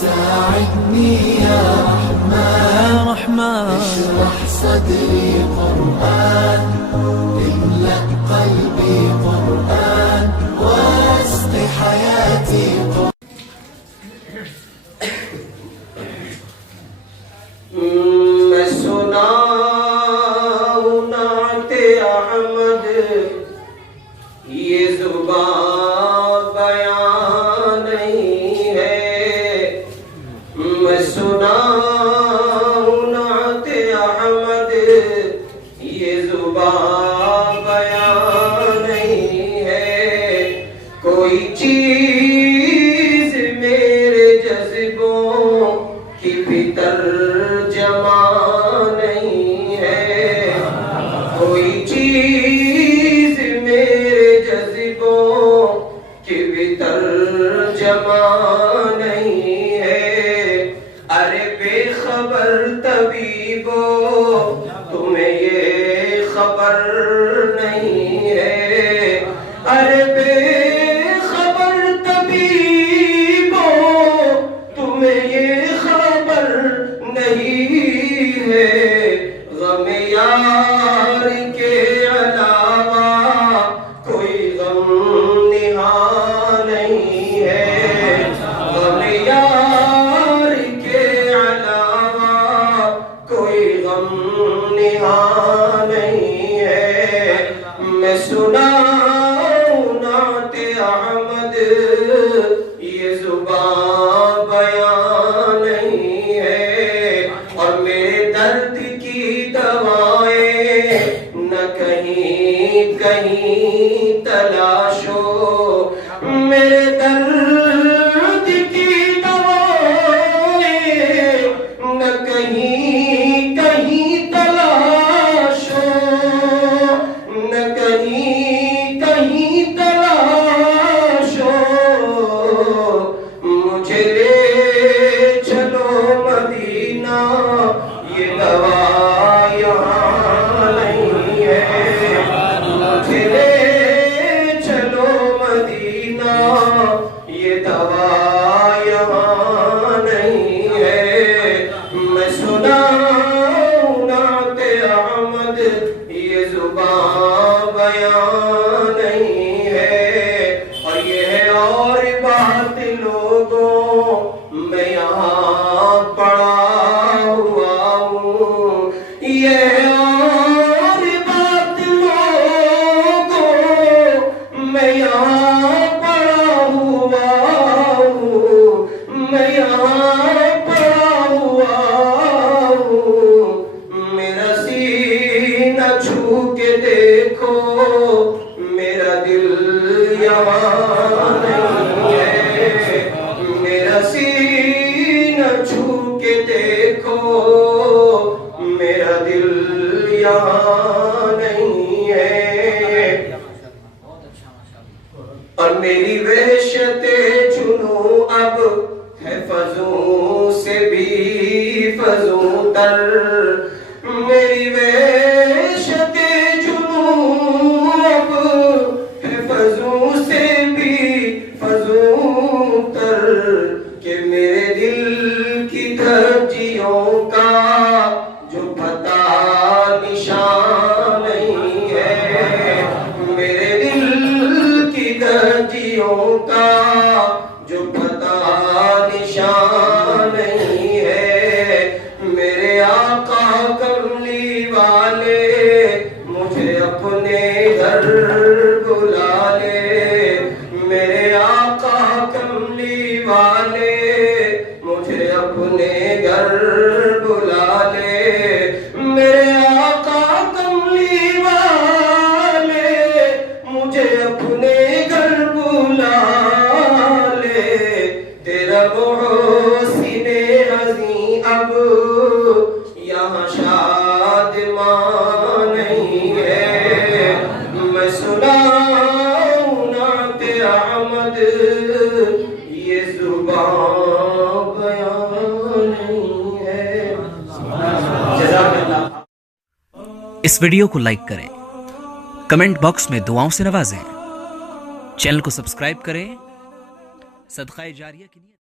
ساعدني يا رحمن اشرح صدري قرآن، املأ قلبي قرآن، واسق حياتي قرآن. میں سناؤں نعت احمد، یہ زبان بیان نہیں ہے. میں سناؤں نعت احمد، یہ زبان بیان نہیں ہے. کوئی چیز میرے جذبوں کی بھی ترجمہ نہیں ہے. کوئی چیز میرے جذبوں کی بھی ترجمہ نہیں ہے. ارے بے خبر طبیبو تمہیں یہ خبر نہیں ہے. ارے بے خبر طبیبو تمہیں یہ خبر نہیں ہے. غم یار کے علاوہ کوئی غم نہاں نہیں ہے. غم یار کے علاوہ کوئی غم نہاں نہیں ہے. میں سناؤں نعت احمد، یہ زبان بیان نہیں ہے. اور میرے درد کی دوائیں نہ کہیں کہیں تلاش ہو. میرے درد کی دوائیں نہ کہیں کہیں تلاش ہو. نہ کہیں کہیں تلاش ہو. مجھے لے چلو مدینہ، یہ دوا یہاں نہیں ہے. مجھے لے چلو مدینہ، یہ دوا یہاں نہیں ہے. میں سناؤں نعت احمد، یہ زبان بیان نہیں ہے. اور یہ ہے اور بات لوگوں، میں یہاں پڑا ہوا ہوں. یہ ہے اور بات لوگوں، میں یہاں پڑا ہوا ہوں. میں یہاں پڑا ہوا ہوں. میرا سینہ چھو کے دیکھو، میرا دل یہاں نہیں ہے. میرا سینہ چھو کے دیکھو، میرا دل یہاں نہیں ہے. اور میری وحشت جنوں اب ہے فضوں سے بھی فضوں تر. میری وحشت جنوں اب ہے فضوں سے بھی فضوں تر. کہ میرے دل کی دھجیوں کا جو پتہ نشان نہیں ہے. میرے دل کی دھجیوں کا جو پتہ نشان نہیں ہے. میرے آقا کملی والے مجھے اپنے گھر بلا لے. میرے آقا کملی والے مجھے اپنے گھر بلا لے. میرے آقا کملی والے مجھے اپنے گھر بلا لے. تیرا محسن عظیم اب یہاں شادمان نہیں ہے. میں سناؤں نعت احمد، یہ زبان بیان نہیں ہے. جزاک اللہ. اس ویڈیو کو لائک کریں، کمنٹ باکس میں دعاؤں سے نوازیں، چینل کو سبسکرائب کریں. صدقہ جاریہ کے لیے